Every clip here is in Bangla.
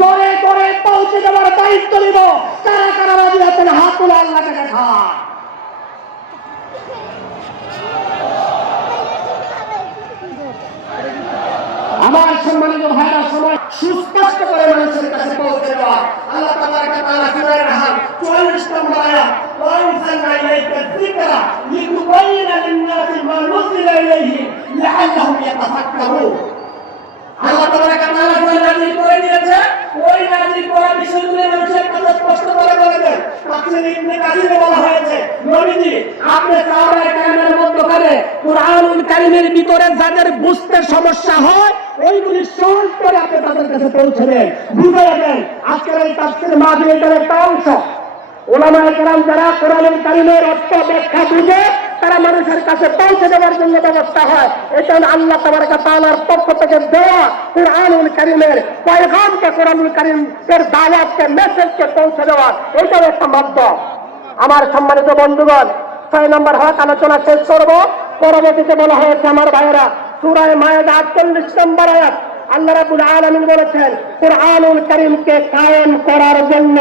ঘরে ঘরে পৌঁছে দেওয়ার দায়িত্ব নিব। কারা কারা রাজি আছেন হাত তুলে আল্লাহকে দেখা। আমার সম্মানিত ভাইরা, সময় সুস্পষ্ট করে মানুষের কাছে পৌঁছে দেওয়া। আল্লাহ তাবারাক ওয়া তাআলা সূরা আন-নাহল 44 নম্বর আয়াত, ওয়া আনজালনা ইলাইকা যিকরা লিতুবাইয়িনা লিন-নাসি মা নুজিলা ইলাইহিম লাআল্লাহুম ইয়াতাফাক্কারুন। আল্লাহ তাবারাক ওয়া তাআলা যা নাযিল করে দিয়েছে, ওই নাযিল করা বিষয়গুলো মানুষের কাছে স্পষ্ট করে বলেছেন। তাফসীর ইবনে কাসিরে বলা হয়েছে, নবীজি আপনি সাহাবায়ে কেরামের মধ্যখানে কুরআনুল কারীমের ভিতরে যাদের বুঝতে সমস্যা হয় ওইগুলি সহজ করে আপনি তাদের কাছে পৌঁছে দেন, বুঝিয়ে দেন। আজকের এই তাফসীর মাহফিলের একটা অংশ উলামায়ে কেরাম যারা কোরআনুল কারীমের অর্থ ব্যাখ্যা বুঝে তারা মানুষের কাছে পৌঁছে দেওয়ার জন্য ব্যবস্থা হয়। এটা আল্লাহ তাবারাক ওয়া তাআলার পক্ষ থেকে দেওয়া কুরআনুল কারীমের পয়গামকে, কোরআনুল কারীমের দাওয়াতকে, মেসেজকে পৌঁছে দেওয়া, এটাও একটা মাধ্যম। আমার সম্মানিত বন্ধুগণ, 6 নম্বর হক আলোচনা শেষ করব। পরবর্তীতে বলা হয়েছে আমার ভাইয়েরা, সূরা মায়েদা 48 নম্বর আয়াত, আল্লাহ রাব্বুল আলামিন বলেছেন কুরআনুল কারীমকে কায়েম করার জন্য,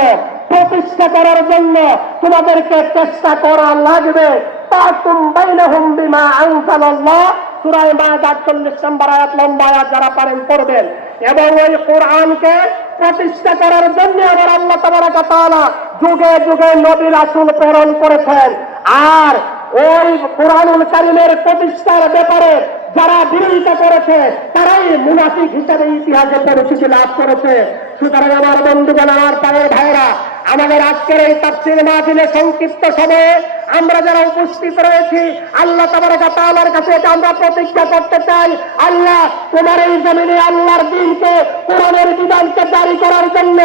প্রতিষ্ঠা করার জন্য তোমাদেরকে চেষ্টা করা লাগবে। তাকুম বাইনাহুম বিমা আনজালাল্লাহ, সূরা মায়েদা 48 নম্বর আয়াত, লম্বা আয়াত, যারা পারেন পড়বেন। এবং ওই কোরআনকে প্রতিষ্ঠা করার জন্য আবার আল্লাহ তাবারাক ওয়া তাআলা যুগে যুগে নবী রাসূল প্রেরণ করেছেন। আর ওই কুরআনুল কারীমের প্রতিষ্ঠার ব্যাপারে যারা বিরোধিতা করেছে তারাই মুনাফিক হিসেবে ইতিহাসে পরিচিতি লাভ করেছে। সুতরাং আমার বন্ধুগণ, আমার প্রিয় ভাইরা, আমাদের আজকের এই তাফসীর মাহফিলে সংক্ষিপ্ত সময়ে আমরা যারা উপস্থিত রয়েছি, আল্লাহ তাবারাক ওয়া তাআলার কাছে এটা আমরা প্রতিজ্ঞা করতে চাই, আল্লাহ তোমার এই জমিনে আল্লাহর দ্বীনকে, কোরআনের বিধানকে জারি করার জন্য